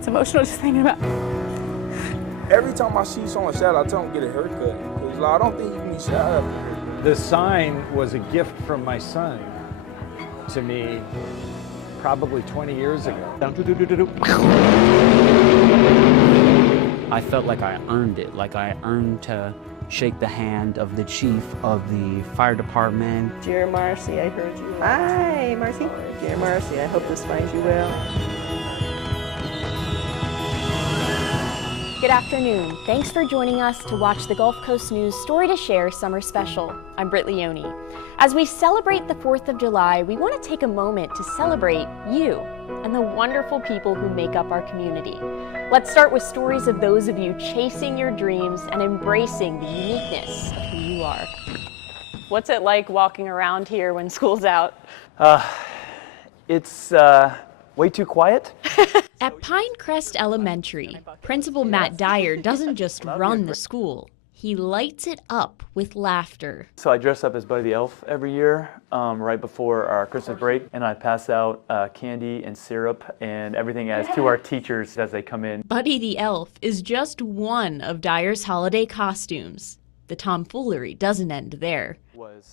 It's emotional just thinking about. Every time I see someone sad, I tell them get a haircut. Because like, I don't think you can be sad. The sign was a gift from my son to me probably 20 years ago. I felt like I earned it, like I earned to shake the hand of the chief of the fire department. Dear Marcy, I heard you. Hi, Marcy. Dear Marcy, I hope this finds you well. Good afternoon. Thanks for joining us to watch the Gulf Coast News Story to Share Summer Special. I'm Britt Leone. As we celebrate the 4th of July, we want to take a moment to celebrate you and the wonderful people who make up our community. Let's start with stories of those of you chasing your dreams and embracing the uniqueness of who you are. What's it like walking around here when school's out? It's way too quiet. At Pinecrest Elementary, Principal Matt Dyer doesn't just run the school, he lights it up with laughter. So I dress up as Buddy the Elf every year, right before our Christmas break, and I pass out candy and syrup and everything as to our teachers as they come in. Buddy the Elf is just one of Dyer's holiday costumes. The tomfoolery doesn't end there.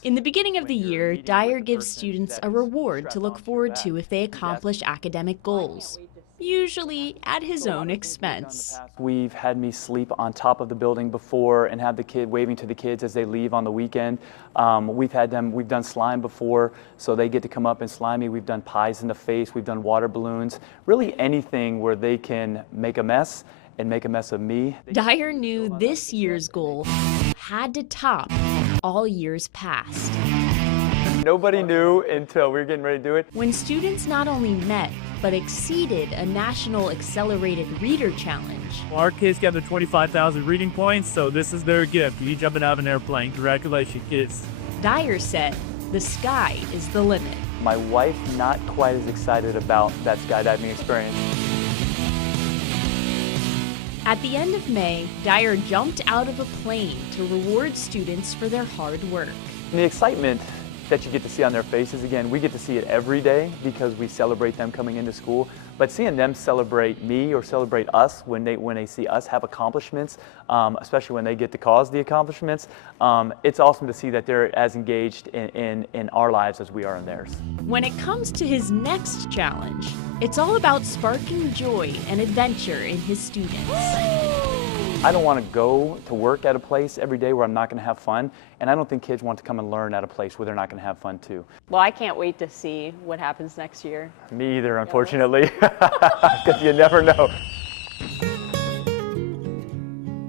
In the beginning of the year, Dyer gives students a reward to look forward to if they accomplish academic goals, usually at his own expense. We've had me sleep on top of the building before and have the kid waving to the kids as they leave on the weekend. We've done slime before, so they get to come up and slime me. We've done pies in the face, we've done water balloons, really anything where they can make a mess and make a mess of me. Dyer knew this year's goal had to top all years past. Nobody knew until we were getting ready to do it. When students not only met, but exceeded a national accelerated reader challenge. Our kids got the 25,000 reading points, so this is their gift. You jumping out of an airplane. Congratulations, kids. Dyer said, the sky is the limit. My wife not quite as excited about that skydiving experience. At the end of May, Dyer jumped out of a plane to reward students for their hard work. And the excitement that you get to see on their faces, again, we get to see it every day because we celebrate them coming into school, but seeing them celebrate me or celebrate us when they see us have accomplishments, especially when they get to cause the accomplishments, it's awesome to see that they're as engaged in our lives as we are in theirs. When it comes to his next challenge, it's all about sparking joy and adventure in his students. I don't want to go to work at a place every day where I'm not going to have fun, and I don't think kids want to come and learn at a place where they're not going to have fun too. Well, I can't wait to see what happens next year. Me either, unfortunately, because you never know.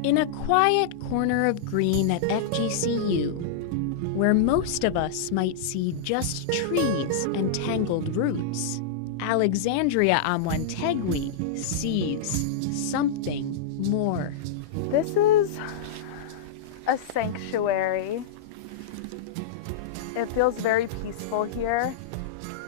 In a quiet corner of green at FGCU, where most of us might see just trees and tangled roots, Alexandria Amwantegui sees something more. This is a sanctuary. It feels very peaceful here.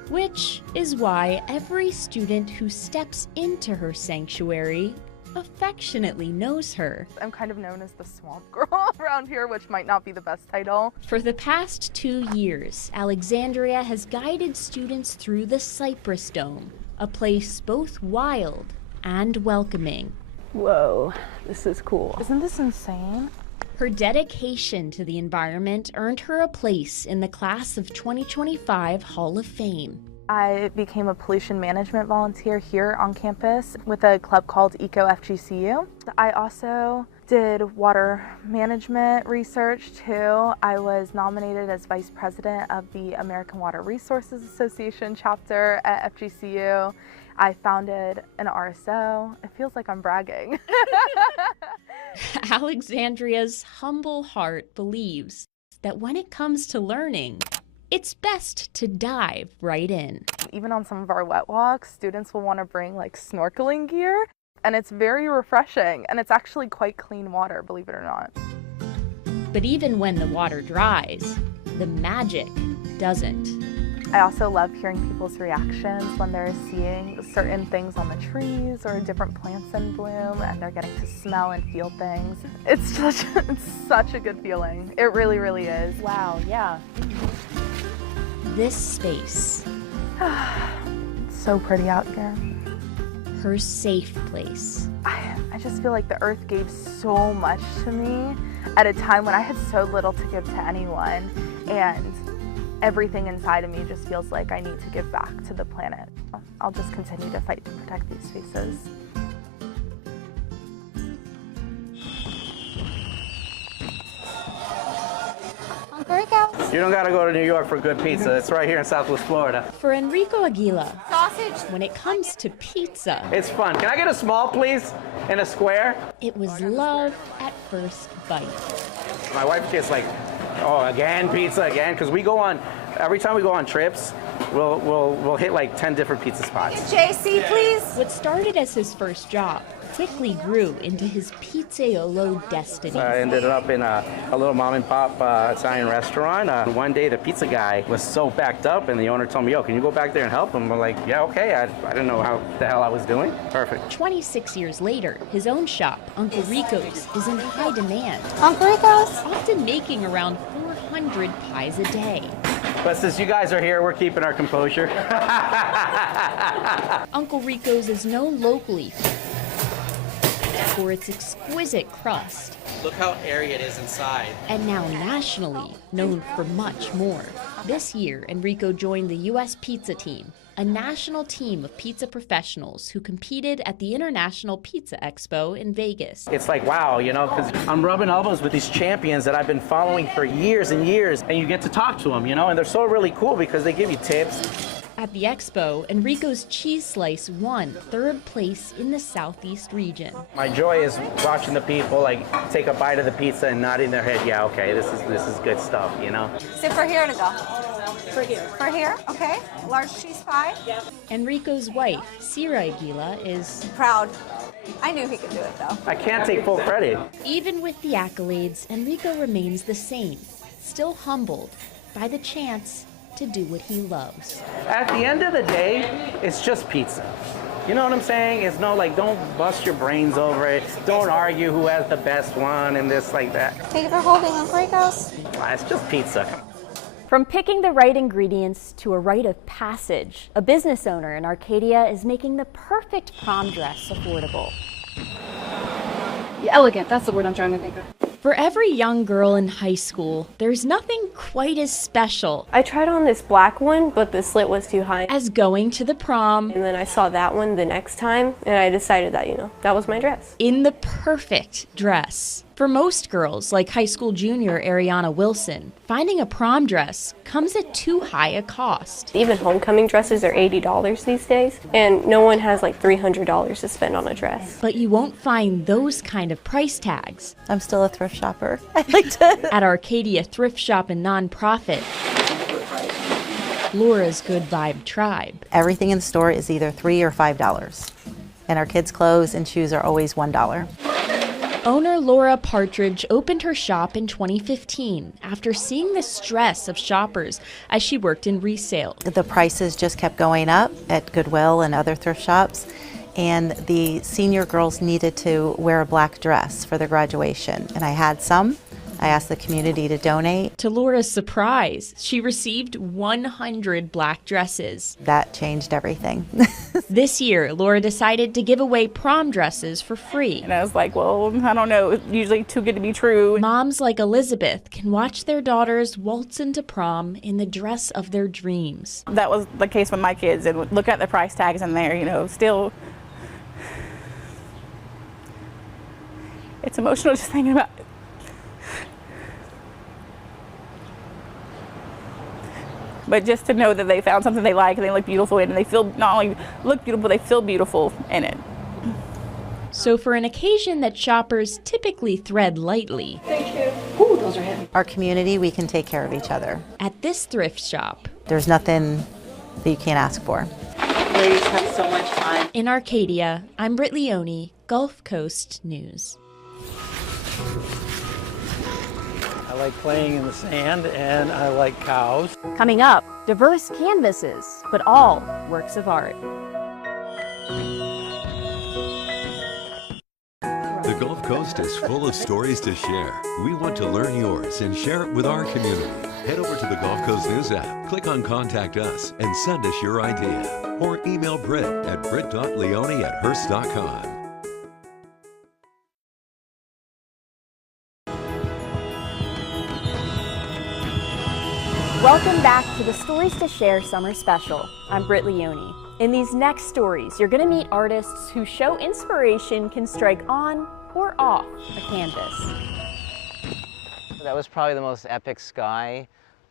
Which is why every student who steps into her sanctuary affectionately knows her. I'm kind of known as the swamp girl around here, which might not be the best title. For the past 2 years, Alexandria has guided students through the Cypress Dome, a place both wild and welcoming. Whoa, this is cool. Isn't this insane? Her dedication to the environment earned her a place in the class of 2025 Hall of Fame. I became a pollution management volunteer here on campus with a club called Eco FGCU. I also did water management research too. I was nominated as vice president of the American Water Resources Association chapter at FGCU. I founded an RSO. It feels like I'm bragging. Alexandria's humble heart believes that when it comes to learning, it's best to dive right in. Even on some of our wet walks, students will want to bring like snorkeling gear, and it's very refreshing, and it's actually quite clean water, believe it or not. But even when the water dries, the magic doesn't. I also love hearing people's reactions when they're seeing certain things on the trees or different plants in bloom and they're getting to smell and feel things. It's such a good feeling. It really, really is. Wow, yeah. This space. It's so pretty out here. her safe place. I just feel like the earth gave so much to me at a time when I had so little to give to anyone, and everything inside of me just feels like I need to give back to the planet. I'll just continue to fight to protect these spaces. You don't gotta go to New York for good pizza. It's right here in Southwest Florida. For Enrico Aguila, sausage. When it comes to pizza, It's fun. Can I get a small, please? In a square? it was love at first bite. My wife gets like, oh, again, pizza again? Because we go on, every time we go on trips, we'll hit like 10 different pizza spots. JC, please. What started as his first job quickly grew into his pizzaiolo destiny. I ended up in a little mom and pop Italian restaurant. One day the pizza guy was so backed up and the owner told me, yo, can you go back there and help him? I'm like, yeah, okay. I didn't know how the hell I was doing. Perfect. 26 years later, his own shop, Uncle Rico's, is in high demand. Uncle Rico's? Often making around 400 pies a day. But since you guys are here, we're keeping our composure. Uncle Rico's is known locally for its exquisite crust. Look how airy it is inside. And now nationally known for much more. This year, Enrico joined the U.S. Pizza Team, a national team of pizza professionals who competed at the International Pizza Expo in Vegas. It's like, wow, you know, because I'm rubbing elbows with these champions that I've been following for years and years, and you get to talk to them, you know, and they're so really cool because they give you tips. At the expo, Enrico's cheese slice won third place in the Southeast region. My joy is watching the people like take a bite of the pizza and nodding their head, yeah, okay, this is good stuff, you know. Sit for here to go. For here. For here, okay. Large cheese pie. Yep. Enrico's wife, Sira Aguila, is proud. I knew he could do it though. I can't take full credit. Even with the accolades, Enrico remains the same, still humbled by the chance to do what he loves. At the end of the day, it's just pizza. You know what I'm saying? It's no like, don't bust your brains over it. Don't argue who has the best one and this like that. Thank you for holding Uncle Rico's. It's just pizza. From picking the right ingredients to a rite of passage, a business owner in Arcadia is making the perfect prom dress affordable. Yeah, elegant, that's the word I'm trying to think of. For every young girl in high school, there's nothing quite as special. I tried on this black one, but the slit was too high. As going to the prom. And then I saw that one the next time, and I decided that, you know, that was my dress. In the perfect dress. For most girls, like high school junior Ariana Wilson, finding a prom dress comes at too high a cost. Even homecoming dresses are $80 these days, and no one has like $300 to spend on a dress. But you won't find those kind of price tags. I'm still a thrift shopper. I like to. At Arcadia Thrift Shop and Nonprofit, Laura's Good Vibe Tribe. Everything in the store is either $3 or $5, and our kids' clothes and shoes are always $1. Owner Laura Partridge opened her shop in 2015 after seeing the stress of shoppers as she worked in resale. The prices just kept going up at Goodwill and other thrift shops, and the senior girls needed to wear a black dress for their graduation, and I had some. I asked the community to donate. To Laura's surprise, she received 100 black dresses. That changed everything. This year, Laura decided to give away prom dresses for free. And I was like, well, I don't know, it's usually too good to be true. Moms like Elizabeth can watch their daughters waltz into prom in the dress of their dreams. That was the case with my kids, and look at the price tags in there, you know, still. It's emotional just thinking about it. But just to know that they found something they like and they look beautiful in it, and they feel not only look beautiful, they feel beautiful in it. So for an occasion that shoppers typically thread lightly, thank you. Ooh, those are heavy. Our community, we can take care of each other. At this thrift shop, there's nothing that you can't ask for. Ladies have so much fun. In Arcadia, I'm Britt Leone, Gulf Coast News. I like playing in the sand, and I like cows. Coming up, diverse canvases, but all works of art. The Gulf Coast is full of stories to share. We want to learn yours and share it with our community. Head over to the Gulf Coast News app, click on Contact Us, and send us your idea. Or email Britt at brit.leone@hearst.com. Welcome back to the Stories to Share Summer Special. I'm Britt Leone. In these next stories, you're going to meet artists who show inspiration can strike on or off a canvas. That was probably the most epic sky,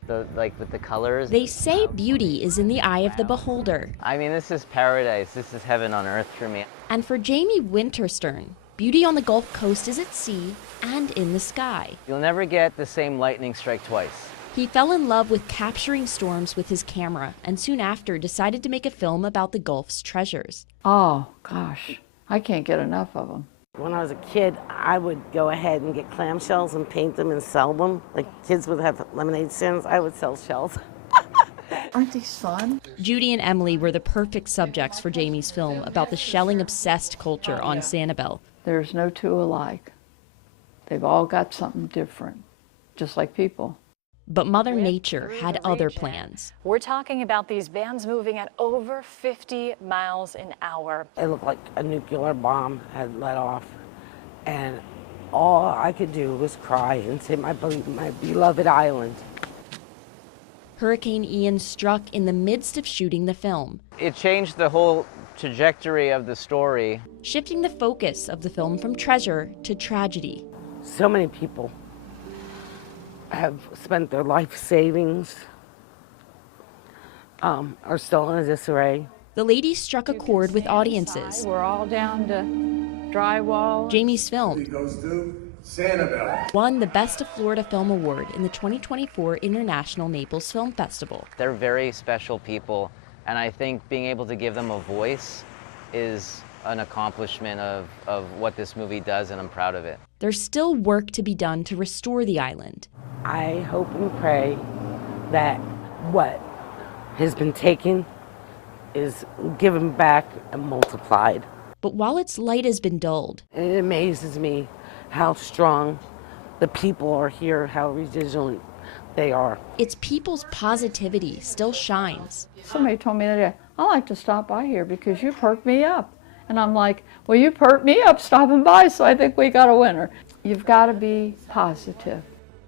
with the colors. They say beauty is in the eye of the beholder. I mean, this is paradise. This is heaven on earth for me. And for Jamie Winterstern, beauty on the Gulf Coast is at sea and in the sky. You'll never get the same lightning strike twice. He fell in love with capturing storms with his camera and soon after decided to make a film about the Gulf's treasures. Oh, gosh, I can't get enough of them. When I was a kid, I would go ahead and get clamshells and paint them and sell them. Like kids would have lemonade stands, I would sell shells. Aren't these fun? Judy and Emily were the perfect subjects for Jamie's film about the shelling-obsessed culture on Sanibel. There's no two alike. They've all got something different, just like people. But Mother Nature had other plans. We're talking about these vans moving at over 50 miles an hour. It looked like a nuclear bomb had let off. And all I could do was cry and say my beloved island. Hurricane Ian struck in the midst of shooting the film, It changed the whole trajectory of the story. shifting the focus of the film from treasure to tragedy. So many people have spent their life savings, are still in a disarray. The ladies struck a chord with audiences. We're all down to drywall. Jamie's film goes to Sanibel. won the Best of Florida Film Award in the 2024 International Naples Film Festival. They're very special people, and I think being able to give them a voice is an accomplishment of what this movie does, and I'm proud of it. There's still work to be done to restore the island. I hope and pray that what has been taken is given back and multiplied. But while its light has been dulled, it amazes me how strong the people are here, how resilient they are. its people's positivity still shines. Somebody told me the other day, I like to stop by here because you perk me up. And I'm like, well, you perked me up stopping by, so I think we got a winner. You've got to be positive.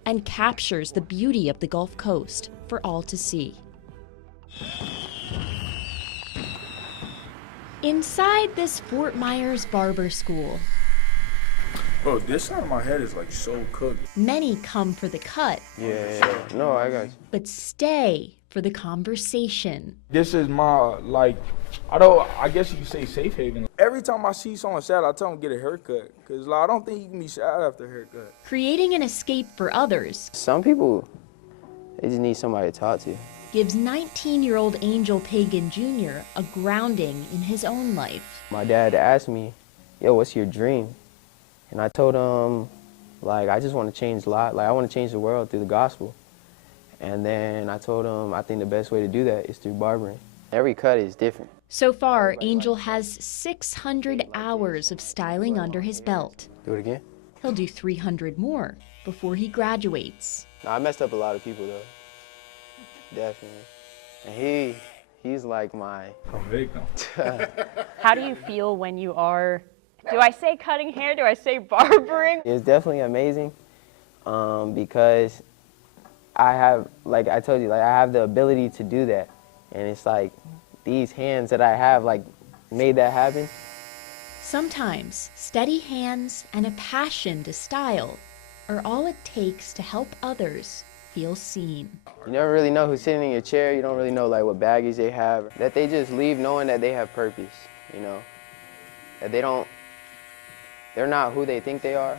And captures the beauty of the Gulf Coast for all to see. Inside this Fort Myers barber school, Bro, this side of my head is like so cooked. many come for the cut, Yeah. No, I got you. but stay for the conversation. This is my, I guess you could say safe haven. Every time I see someone sad, I tell them get a haircut. Because I don't think you can be sad after a haircut. Creating an escape for others Some people, they just need somebody to talk to. gives 19-year-old Angel Pagan Jr. a grounding in his own life. My dad asked me, yo, what's your dream? And I told him, I just want to change a lot. I want to change the world through the gospel. And then I told him, I think the best way to do that is through barbering. Every cut is different. So far, Angel has 600 hours of styling under his belt. Do it again? He'll do 300 more before he graduates. No, I messed up a lot of people, though. Definitely. And he's like my... How do you feel when you are, do I say cutting hair? Do I say barbering? It's definitely amazing because I have, like I told you, I have the ability to do that. And it's these hands that I have, made that happen. Sometimes steady hands and a passion to style are all it takes to help others feel seen. You never really know who's sitting in your chair. You don't really know what baggage they have. That they just leave knowing that they have purpose, That they're not who they think they are.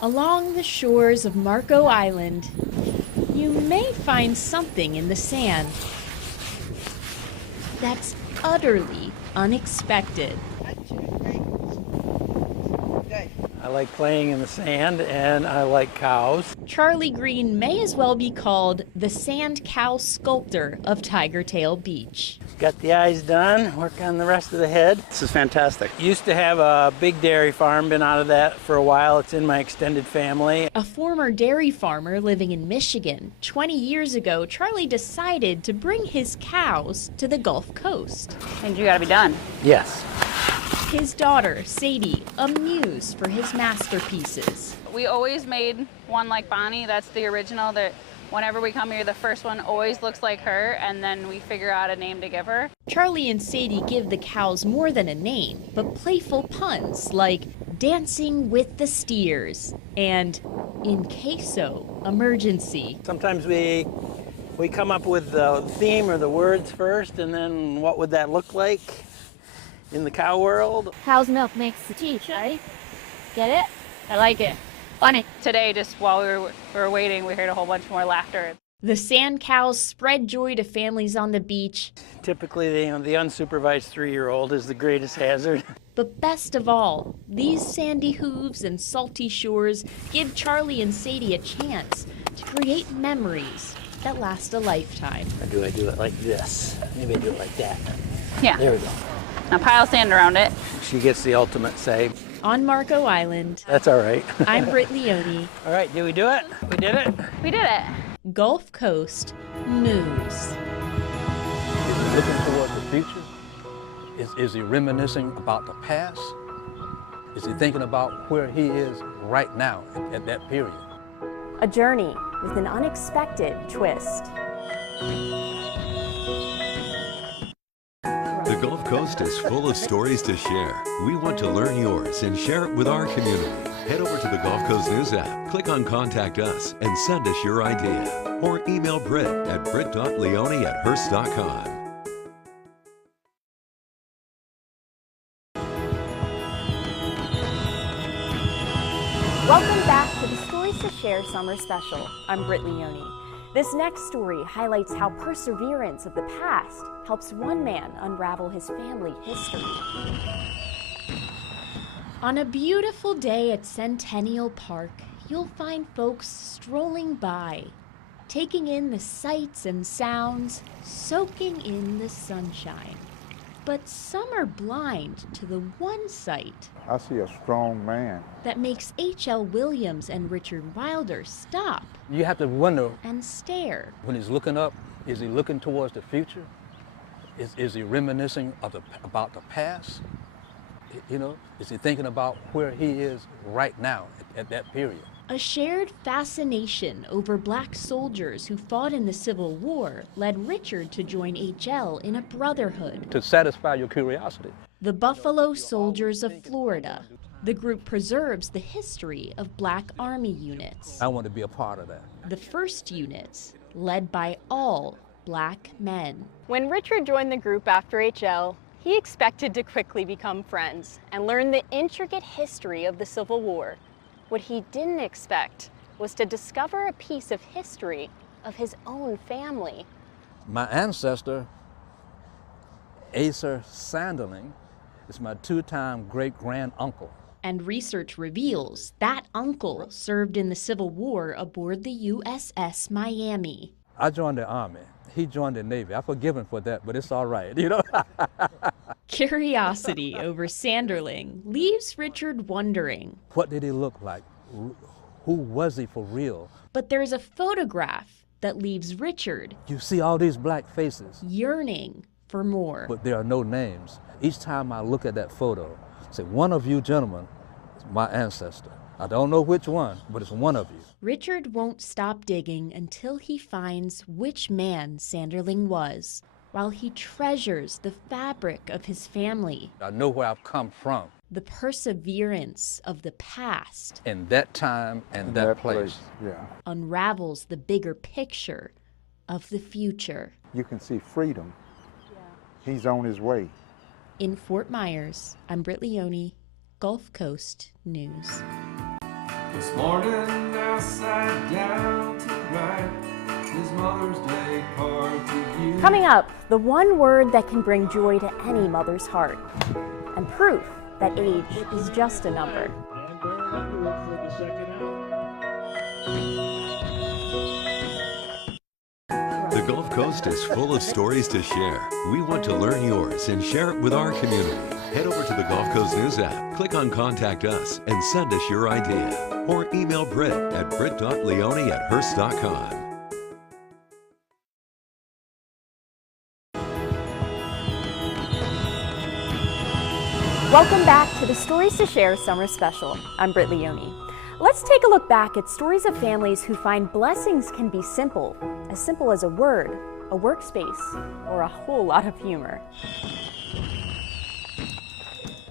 Along the shores of Marco Island, you may find something in the sand that's utterly unexpected. I like playing in the sand, and I like cows. Charlie Green may as well be called the sand cow sculptor of Tigertail Beach. Got the eyes done, work on the rest of the head. This is fantastic. Used to have a big dairy farm, been out of that for a while. It's in my extended family. A former dairy farmer living in Michigan, 20 years ago, Charlie decided to bring his cows to the Gulf Coast. And you gotta be done. Yes. His daughter, Sadie, a muse for his masterpieces. We always made one like Bonnie. That's the original that whenever we come here, the first one always looks like her, and then we figure out a name to give her. Charlie and Sadie give the cows more than a name, but playful puns like dancing with the steers and in queso, emergency. Sometimes we come up with the theme or the words first, and then what would that look like in the cow world? Cow's milk makes the teeth, right? Get it? I like it. Funny. Today, just while we were waiting, we heard a whole bunch more laughter. The sand cows spread joy to families on the beach. Typically, the unsupervised 3-year-old is the greatest hazard. But best of all, these sandy hooves and salty shores give Charlie and Sadie a chance to create memories that last a lifetime. Or do I do it like this? Maybe I do it like that. Yeah. There we go. Now pile sand around it. She gets the ultimate say. On Marco Island. That's all right. I'm Britt Leone. All right, did we do it? We did it? We did it. Gulf Coast News. Is he looking toward the future? Is he reminiscing about the past? Is he thinking about where he is right now at that period? A journey with an unexpected twist. The Gulf Coast is full of stories to share. We want to learn yours and share it with our community. Head over to the Gulf Coast News app, click on Contact Us, and send us your idea. Or email Britt at brit.leone@hearst.com. Welcome back to the Stories to Share Summer Special. I'm Britt Leone. This next story highlights how perseverance of the past helps one man unravel his family history. On a beautiful day at Centennial Park, you'll find folks strolling by, taking in the sights and sounds, soaking in the sunshine. But some are blind to the one sight I see a strong man. that makes H.L. Williams and Richard Wilder stop You have to wonder, and stare. when he's looking up, is he looking towards the future? Is he reminiscing about the past? You know, is he thinking about where he is right now at that period? A shared fascination over black soldiers who fought in the Civil War led Richard to join H.L. in a brotherhood, To satisfy your curiosity. the Buffalo Soldiers of Florida. The group preserves the history of black army units. I want to be a part of that. The first units, led by all black men. When Richard joined the group after HL, he expected to quickly become friends and learn the intricate history of the Civil War. What he didn't expect was to discover a piece of history of his own family. My ancestor, Asa Sanderling, is my 2-time great-grand-uncle. And research reveals that uncle served in the Civil War aboard the USS Miami. I joined the Army. He joined the Navy. I forgive him for that, but it's all right, you know? Curiosity over Sanderling leaves Richard wondering. What did he look like? Who was he for real? But there's a photograph that leaves Richard You see all these black faces, yearning for more. but there are no names. Each time I look at that photo, I say, one of you gentlemen is my ancestor. I don't know which one, but it's one of you. Richard won't stop digging until he finds which man Sanderling was, while he treasures the fabric of his family, I know where I've come from. the perseverance of the past, In that time and that place. Yeah. unravels the bigger picture of the future. You can see freedom. He's on his way. In Fort Myers, I'm Britt Leone, Gulf Coast News. This morning I sat down to write his Mother's Day card to you. Coming up, the one word that can bring joy to any mother's heart, and proof that age is just a number. the second out. The Gulf Coast is full of stories to share. We want to learn yours and share it with our community. Head over to the Gulf Coast News app, click on Contact Us, and send us your idea. Or email Britt at brit.leone@hearst.com. Welcome back to the Stories to Share Summer Special. I'm Britt Leone. Let's take a look back at stories of families who find blessings can be simple as a word, a workspace, or a whole lot of humor.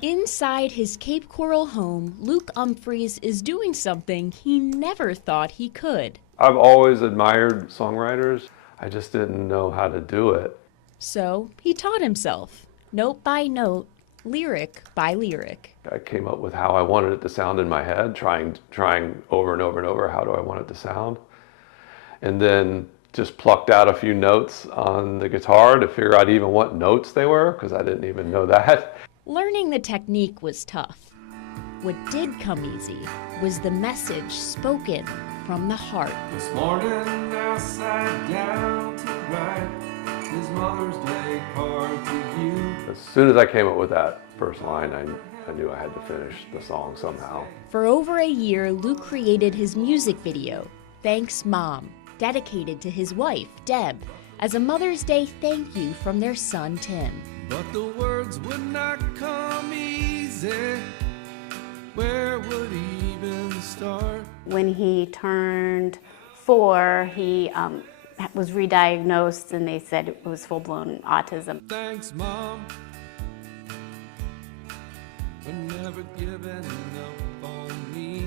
Inside his Cape Coral home, Luke Umphreys is doing something he never thought he could. I've always admired songwriters. I just didn't know how to do it. So he taught himself, note by note, lyric by lyric. I came up with how I wanted it to sound in my head, trying over and over and over, how do I want it to sound? And then just plucked out a few notes on the guitar to figure out even what notes they were, because I didn't even know that. Learning the technique was tough. What did come easy was the message spoken from the heart. This morning I sat down to write his Mother's Day card to you. As soon as I came up with that first line, I knew I had to finish the song somehow. For over a year, Luke created his music video, Thanks Mom, dedicated to his wife, Deb, as a Mother's Day thank you from their son, Tim. But the words would not come easy. Where would he even start? When he turned 4, he was re-diagnosed and they said it was full-blown autism. Thanks, Mom, for never giving up on me.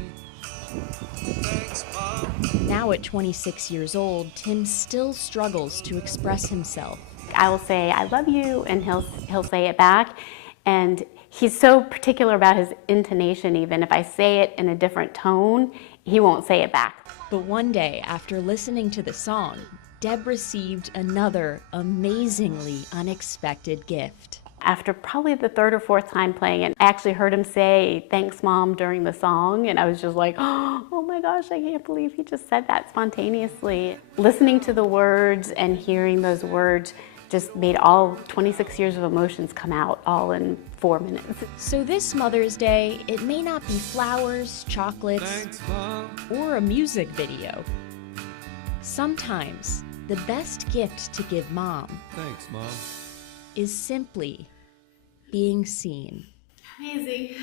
Thanks, Mom. Now at 26 years old, Tim still struggles to express himself. I will say, I love you, and he'll say it back. And he's so particular about his intonation, even if I say it in a different tone, he won't say it back. But one day, after listening to the song, Deb received another amazingly unexpected gift. After probably the 3rd or 4th time playing it, I actually heard him say, thanks, Mom, during the song, and I was just like, oh my gosh, I can't believe he just said that spontaneously. Listening to the words and hearing those words just made all 26 years of emotions come out all in 4 minutes. So this Mother's Day, it may not be flowers, chocolates, Thanks, Mom. or a music video. Sometimes the best gift to give Mom Thanks, Mom. is simply being seen. Amazing.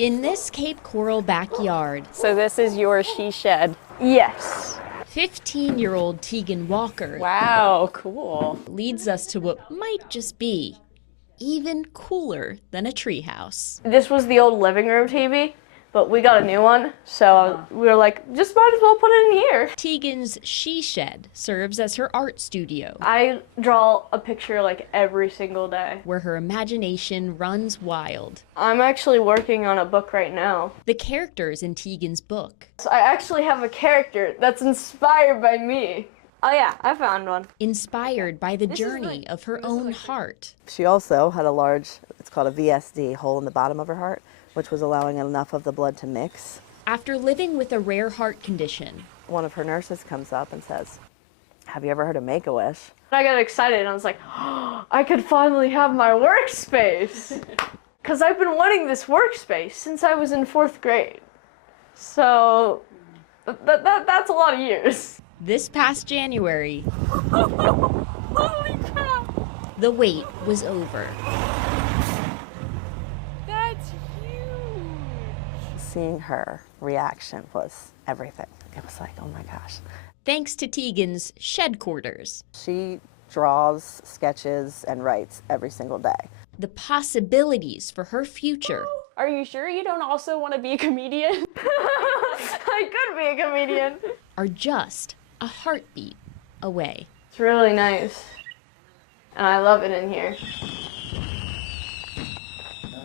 In this Cape Coral backyard, So this is your she shed. yes, 15-year-old Tegan Walker, Wow, cool. leads us to what might just be even cooler than a treehouse. This was the old living room TV, but we got a new one, so we were like, just might as well put it in here. Tegan's She Shed serves as her art studio, I draw a picture like every single day. where her imagination runs wild. I'm actually working on a book right now. The characters in Tegan's book, So I actually have a character that's inspired by me. Oh yeah, I found one. inspired by the journey of her own heart. She also had a large, it's called a VSD, hole in the bottom of her heart, which was allowing enough of the blood to mix. After living with a rare heart condition, One of her nurses comes up and says, have you ever heard of Make-A-Wish? I got excited and I was like, oh, I could finally have my workspace. Because I've been wanting this workspace since I was in 4th grade. So that's a lot of years. this past January, Holy crap! the wait was over. That's huge. Seeing her reaction was everything. It was like, oh my gosh. Thanks to Tegan's shed quarters, She draws, sketches, and writes every single day. the possibilities for her future Are you sure you don't also want to be a comedian? I could be a comedian. are just a heartbeat away. It's really nice. And I love it in here.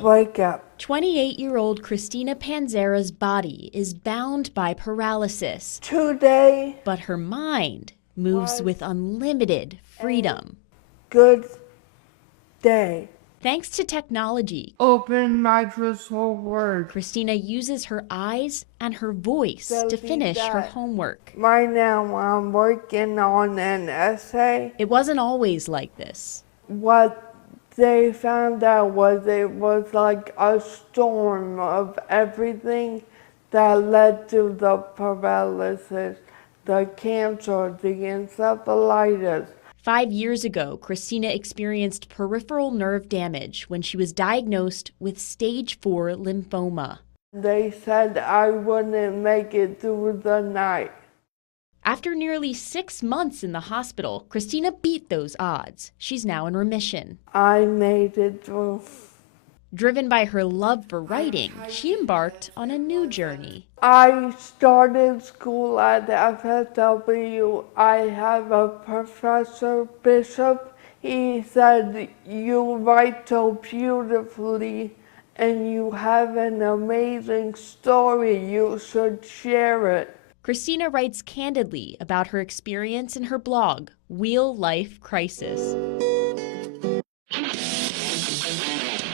Wake up. 28-year-old Christina Panzera's body is bound by paralysis, Today, but her mind moves with unlimited freedom. good day. Thanks to technology, Open my crystal word. Christina uses her eyes and her voice to finish her homework. Right now I'm working on an essay. It wasn't always like this. What they found out was it was like a storm of everything that led to the paralysis, the cancer, the encephalitis. 5 years ago, Christina experienced peripheral nerve damage when she was diagnosed with stage 4 lymphoma. They said I wouldn't make it through the night. After nearly 6 months in the hospital, Christina beat those odds. She's now in remission. I made it through. Driven by her love for writing, she embarked on a new journey. I started school at FSW. I have a professor, Bishop. He said, "You write so beautifully and you have an amazing story. You should share it." Christina writes candidly about her experience in her blog, Wheel Life Crisis,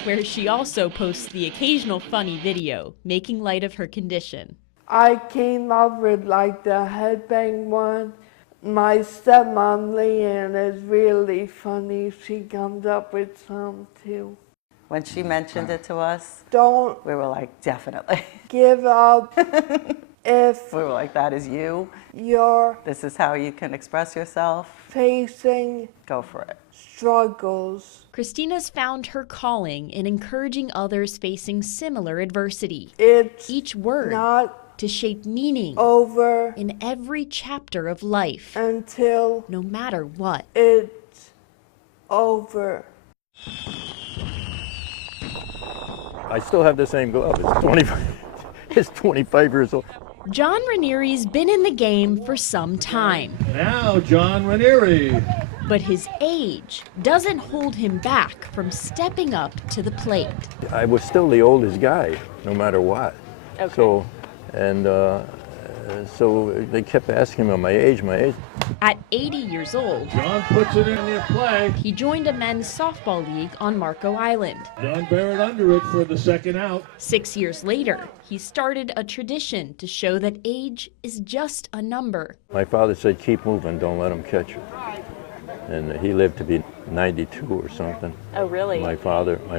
where she also posts the occasional funny video, making light of her condition. I came up with like the headbang one. My stepmom, Leanne, is really funny. She comes up with some too. When she mentioned it to us, Don't we were like, definitely. give up if We were like, that is you. you're This is how you can express yourself. facing Go for it. struggles. Christina's found her calling in encouraging others facing similar adversity. It's each word not to shape meaning over in every chapter of life, until no matter what. It's over. I still have the same glove. It's 25 years old. John Ranieri's been in the game for some time. Now, John Ranieri. But his age doesn't hold him back from stepping up to the plate. I was still the oldest guy, no matter what. Okay. So they kept asking me my age. At 80 years old, John puts it in the play. he joined a men's softball league on Marco Island. John Barrett under it for the second out. 6 years later, he started a tradition to show that age is just a number. My father said, keep moving, don't let him catch you. And he lived to be 92 or something. Oh, really? My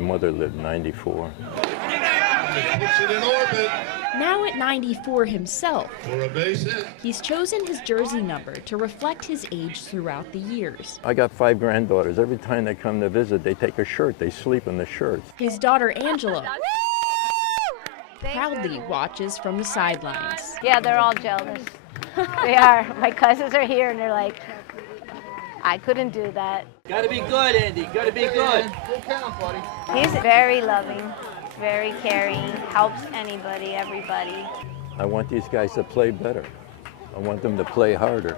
mother lived 94. Puts it in orbit. Now at 94 himself, For a base hit. he's chosen his jersey number to reflect his age throughout the years. I got 5 granddaughters. Every time they come to visit, they take a shirt. They sleep in the shirts. His daughter Angela proudly watches from the sidelines. Yeah, they're all jealous. They are. My cousins are here and they're like, I couldn't do that. Gotta be good, Andy. Gotta be good. He's very loving, very caring, helps anybody, everybody. I want these guys to play better. I want them to play harder.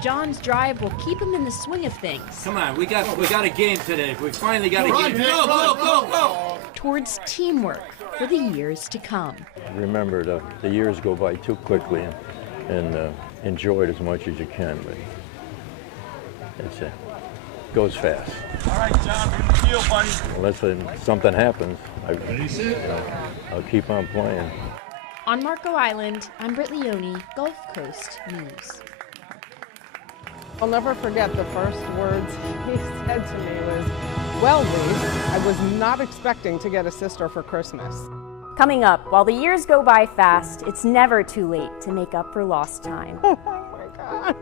John's drive will keep him in the swing of things. Come on, we got a game today. We finally got a Run, game. Nick, Go, run, go, go, go. Towards teamwork for the years to come. Remember, the years go by too quickly, and enjoy it as much as you can. But it goes fast. All right, John, in the field, buddy. Unless something happens, I'll keep on playing. On Marco Island, I'm Britt Leone, Gulf Coast News. I'll never forget the first words he said to me was, "Well, Lee, I was not expecting to get a sister for Christmas." Coming up, while the years go by fast, it's never too late to make up for lost time. Oh my God.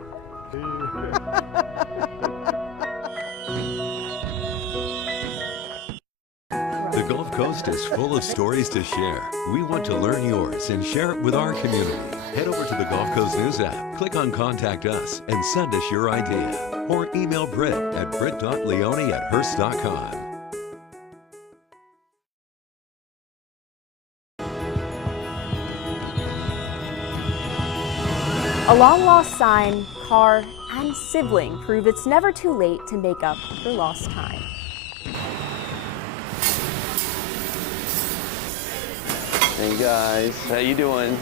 The Gulf Coast is full of stories to share. We want to learn yours and share it with our community. Head over to the Gulf Coast News app, click on Contact Us, and send us your idea. Or email Britt at britt.leone@hearst.com. A long-lost sign, car, and sibling prove it's never too late to make up for lost time. Hey guys, how you doing?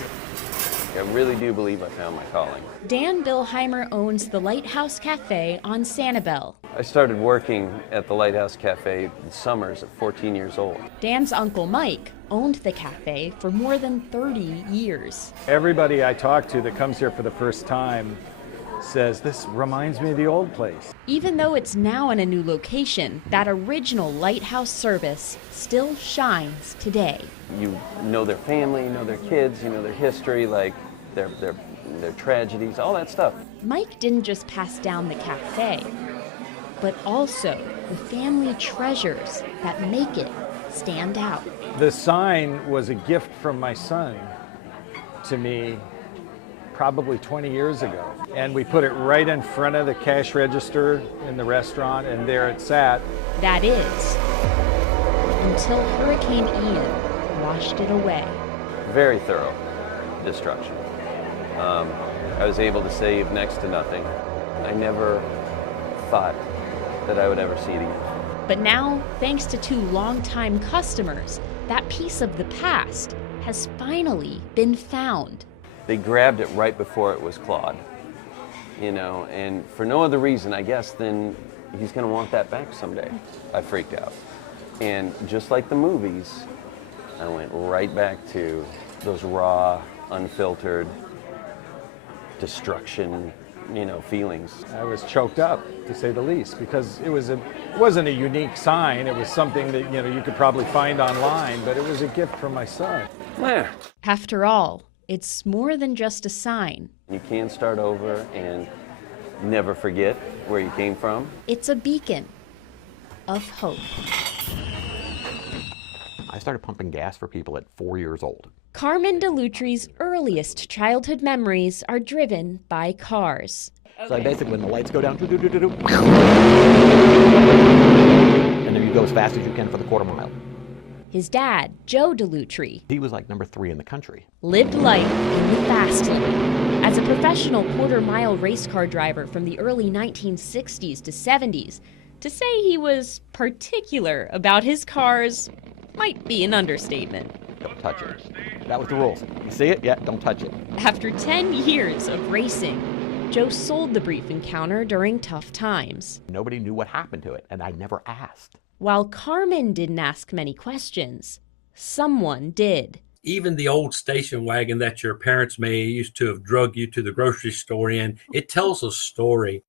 I really do believe I found my calling. Dan Billheimer owns the Lighthouse Cafe on Sanibel. I started working at the Lighthouse Cafe in summers at 14 years old. Dan's uncle Mike owned the cafe for more than 30 years. Everybody I talk to that comes here for the first time says, this reminds me of the old place. Even though it's now in a new location, that original Lighthouse service still shines today. You know their family, you know their kids, you know their history, like their tragedies, all that stuff. Mike didn't just pass down the cafe, but also the family treasures that make it stand out. The sign was a gift from my son to me probably 20 years ago. And we put it right in front of the cash register in the restaurant, and there it sat. That is, until Hurricane Ian washed it away. Very thorough destruction. I was able to save next to nothing. I never thought that I would ever see it again. But now, thanks to 2 longtime customers, that piece of the past has finally been found. They grabbed it right before it was clawed, you know, and for no other reason, I guess, than he's gonna want that back someday. I freaked out. And just like the movies, I went right back to those raw, unfiltered destruction, you know, feelings. I was choked up, to say the least, because it wasn't a unique sign. It was something that, you know, you could probably find online, but it was a gift from my son. Yeah. After all, it's more than just a sign. You can start over and never forget where you came from. It's a beacon of hope. I started pumping gas for people at 4 years old. Carmen DeLutri's earliest childhood memories are driven by cars. So basically, when the lights go down, and then you go as fast as you can for the quarter mile. His dad, Joe DeLutri, He was like number 3 in the country. lived life in the fast lane. As a professional quarter-mile race car driver from the early 1960s to 70s, to say he was particular about his cars might be an understatement. Don't touch it. That was the rules. You see it? Yeah, don't touch it. After 10 years of racing, Joe sold the brief encounter during tough times. Nobody knew what happened to it, and I never asked. While Carmen didn't ask many questions, someone did. Even the old station wagon that your parents may used to have drug you to the grocery store in, it tells a story.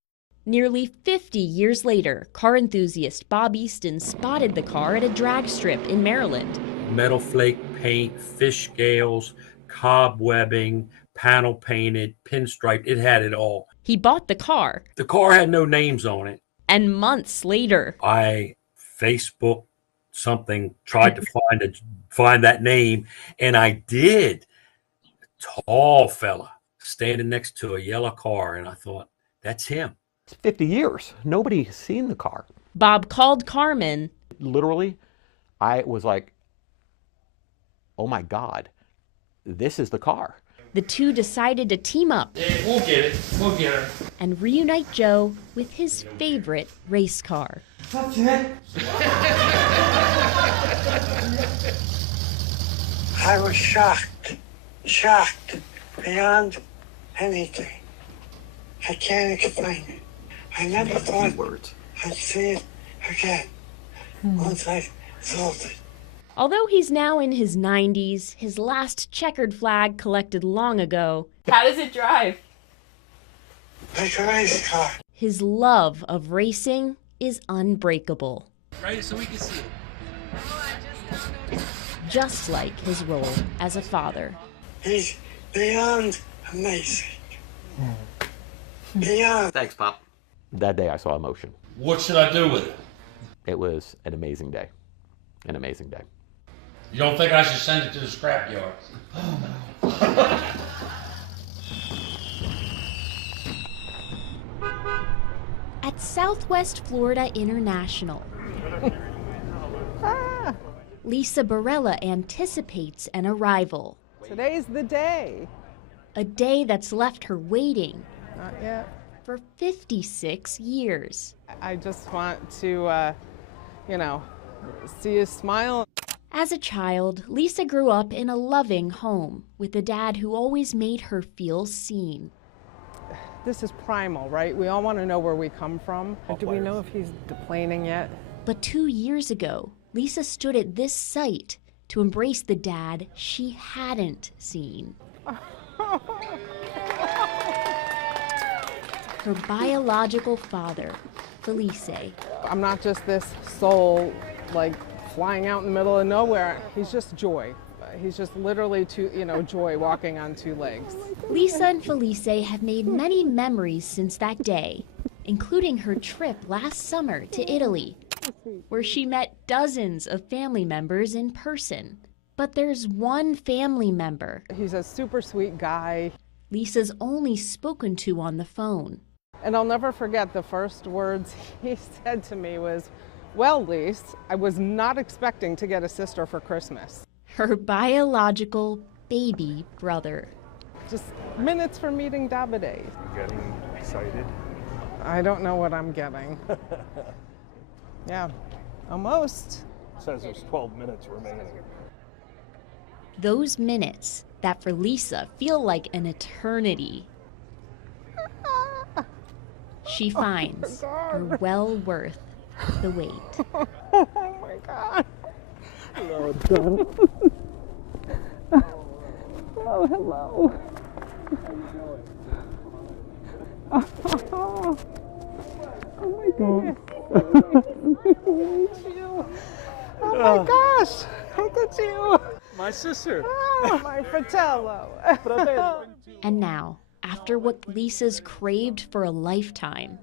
Nearly 50 years later, car enthusiast Bob Easton spotted the car at a drag strip in Maryland. Metal flake paint, fish scales, cobwebbing, panel painted, pinstriped, it had it all. He bought the car. The car had no names on it. And months later, I Facebook something, tried to find that name, and I did. Tall fella standing next to a yellow car, and I thought, that's him. It's 50 years. Nobody's seen the car. Bob called Carmen. Literally, I was like, oh my God, this is the car. The two decided to team up. Yeah, we'll get it. We'll get her. And reunite Joe with his favorite race car. That's it. I was shocked beyond anything. I can't explain it. I never thought I'd see it again once I sold it. Although he's now in his 90s, his last checkered flag collected long ago. How does it drive? Like a race car. His love of racing is unbreakable. Right, so we can see it. Just like his role as a father. He's beyond amazing. Beyond. Thanks, Pop. That day I saw emotion. What should I do with it? It was an amazing day. An amazing day. You don't think I should send it to the scrapyard? At Southwest Florida International, Lisa Barella anticipates an arrival. Today's the day. A day that's left her waiting. Not yet. For 56 years. I just want to, see you smile. As a child, Lisa grew up in a loving home with a dad who always made her feel seen. This is primal, right? We all want to know where we come from. Do we know if he's deplaning yet? But 2 years ago, Lisa stood at this site to embrace the dad she hadn't seen. Her biological father, Felice. I'm not just this soul, like, flying out in the middle of nowhere. He's just joy. He's just literally joy walking on two legs. Lisa and Felice have made many memories since that day, including her trip last summer to Italy, where she met dozens of family members in person. But there's one family member He's a super sweet guy. Lisa's only spoken to on the phone. And I'll never forget the first words he said to me was, "Well, Lise, I was not expecting to get a sister for Christmas." Her biological baby brother. Just minutes from meeting Davide. Getting excited? I don't know what I'm getting. Yeah, almost. It says there's 12 minutes remaining. Those minutes that for Lisa feel like an eternity. She finds are well worth the wait. Oh my God. Hello, son. Oh, hello. Oh my goodness. Oh my gosh. Look at you. My sister. Oh, my fratello. And now, after what Lisa's craved for a lifetime,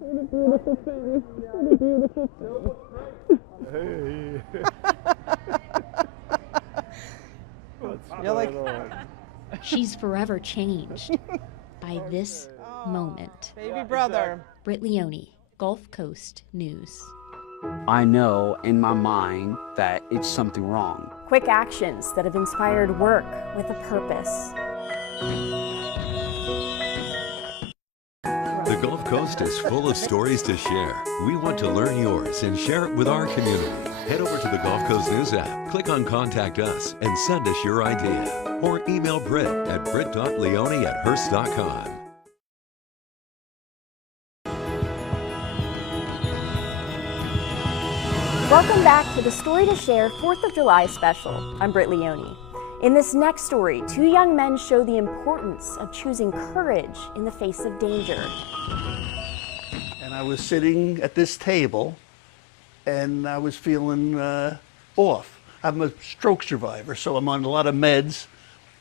Hey. You're like, she's forever changed by this moment. baby brother. Britt Leone, Gulf Coast News. I know in my mind that it's something wrong. Quick actions that have inspired work with a purpose. The Gulf Coast is full of stories to share. We want to learn yours and share it with our community. Head over to the Gulf Coast News app, click on Contact Us, and send us your idea. Or email Britt at britt.leone@hearst.com. Welcome back to the Story to Share 4th of July special. I'm Britt Leone. In this next story, two young men show the importance of choosing courage in the face of danger. And I was sitting at this table and I was feeling off. I'm a stroke survivor, so I'm on a lot of meds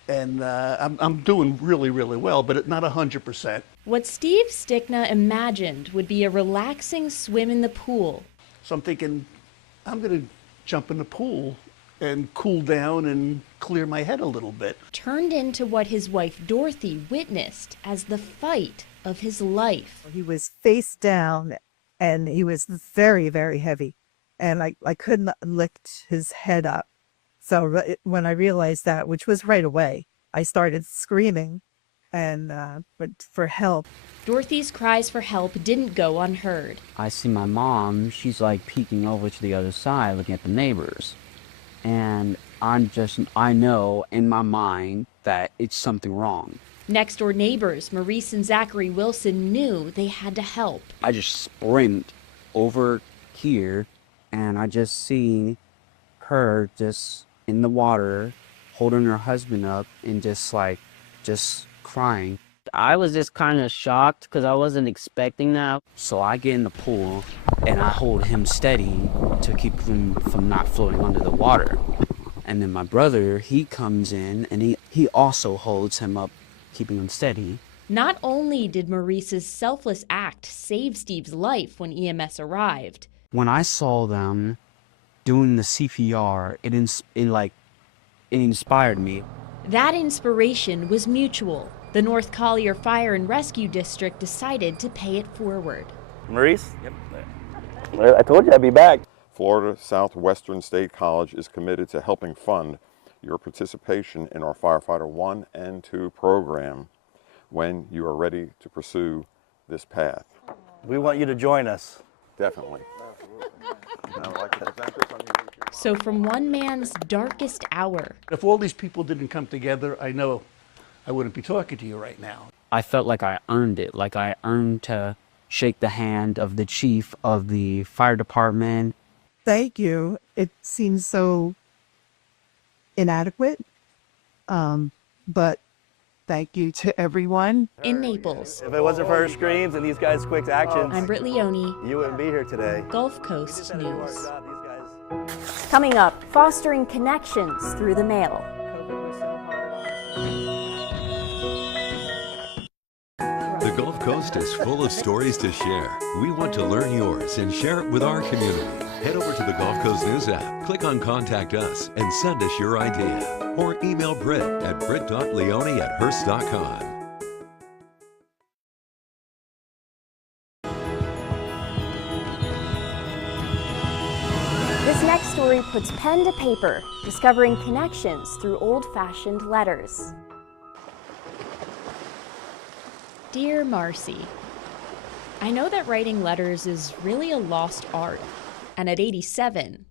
and I'm doing really, really well, but not 100%. What Steve Stickna imagined would be a relaxing swim in the pool. So I'm thinking, I'm going to jump in the pool and cool down and clear my head a little bit. Turned into what his wife Dorothy witnessed as the fight of his life. He was face down and he was very, very heavy. And I couldn't lift his head up. So when I realized that, which was right away, I started screaming and for help. Dorothy's cries for help didn't go unheard. I see my mom, she's like peeking over to the other side looking at the neighbors. And I know in my mind that it's something wrong. Next door neighbors, Maurice and Zachary Wilson, knew they had to help. I just sprint over here and I just see her just in the water holding her husband up and just crying. I was just kind of shocked because I wasn't expecting that. So I get in the pool and I hold him steady to keep him from not floating under the water. And then my brother, he comes in and he also holds him up, keeping him steady. Not only did Maurice's selfless act save Steve's life when EMS arrived. When I saw them doing the CPR, it inspired me. That inspiration was mutual. The North Collier Fire and Rescue District decided to pay it forward. Maurice? Yep. I told you I'd be back. Florida Southwestern State College is committed to helping fund your participation in our Firefighter 1 and 2 program when you are ready to pursue this path. We want you to join us. Definitely. So from one man's darkest hour, If all these people didn't come together, I know I wouldn't be talking to you right now. I felt like I earned it, like I earned to shake the hand of the chief of the fire department. Thank you. It seems so inadequate, but thank you to everyone. in Naples, If it wasn't for her screams and these guys' quick actions, I'm Britt Leone, you wouldn't be here today. Gulf Coast News. Coming up, fostering connections through the mail. The Gulf Coast is full of stories to share. We want to learn yours and share it with our community. Head over to the Gulf Coast News app, click on Contact Us, and send us your idea. Or email Britt at brit.leone@hearst.com. This next story puts pen to paper, discovering connections through old-fashioned letters. Dear Marcy, I know that writing letters is really a lost art, and at 87,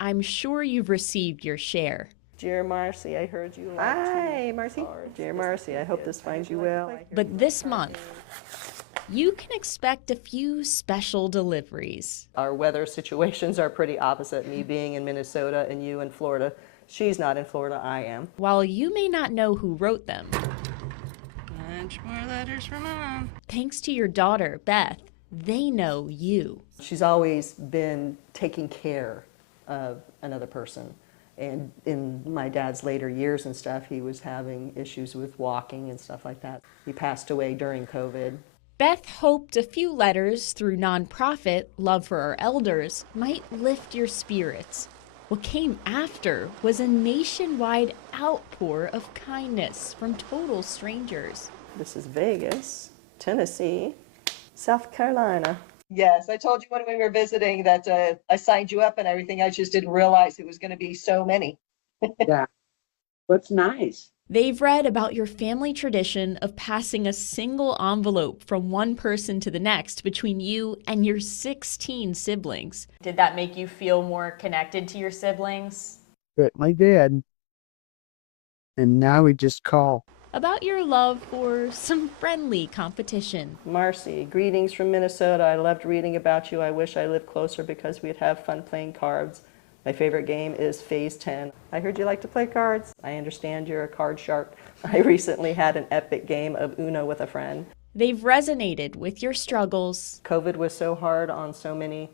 I'm sure you've received your share. Dear Marcy, I heard you. Hi, Marcy. Dear Marcy, I hope this finds you well. But this month, you can expect a few special deliveries. Our weather situations are pretty opposite, me being in Minnesota and you in Florida. She's not in Florida, I am. While you may not know who wrote them, Bunch more letters from Mom. thanks to your daughter, Beth, they know you. She's always been taking care of another person. And in my dad's later years and stuff, he was having issues with walking and stuff like that. He passed away during COVID. Beth hoped a few letters through nonprofit Love for Our Elders might lift your spirits. What came after was a nationwide outpour of kindness from total strangers. This is Vegas, Tennessee, South Carolina. Yes, I told you when we were visiting that I signed you up and everything. I just didn't realize it was going to be so many. Yeah, that's nice. They've read about your family tradition of passing a single envelope from one person to the next between you and your 16 siblings. Did that make you feel more connected to your siblings? Certainly did. And now we just call. About your love for some friendly competition. Marcy, greetings from Minnesota. I loved reading about you. I wish I lived closer because we'd have fun playing cards. My favorite game is Phase 10. I heard you like to play cards. I understand you're a card shark. I recently had an epic game of Uno with a friend. They've resonated with your struggles. COVID was so hard on so many.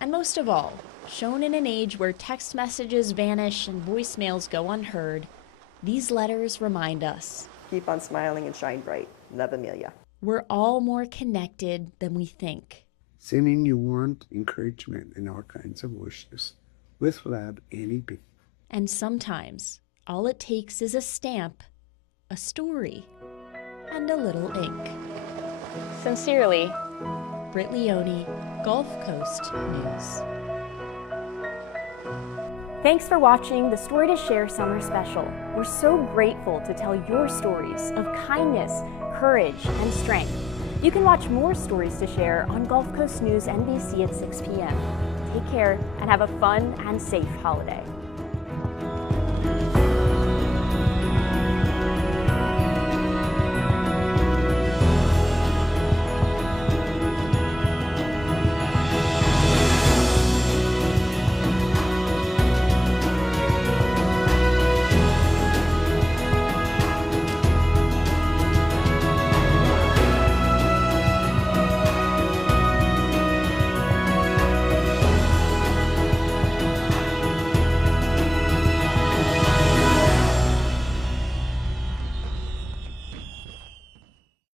And most of all, shown in an age where text messages vanish and voicemails go unheard, these letters remind us. Keep on smiling and shine bright. Love, Amelia. We're all more connected than we think. Sending you warmth, encouragement, and all kinds of wishes. Without any big. And sometimes, all it takes is a stamp, a story, and a little ink. Sincerely, Britt Leone, Gulf Coast News. Thanks for watching the Story to Share Summer Special. We're so grateful to tell your stories of kindness, courage, and strength. You can watch more Stories to Share on Gulf Coast News NBC at 6 p.m. Take care and have a fun and safe holiday.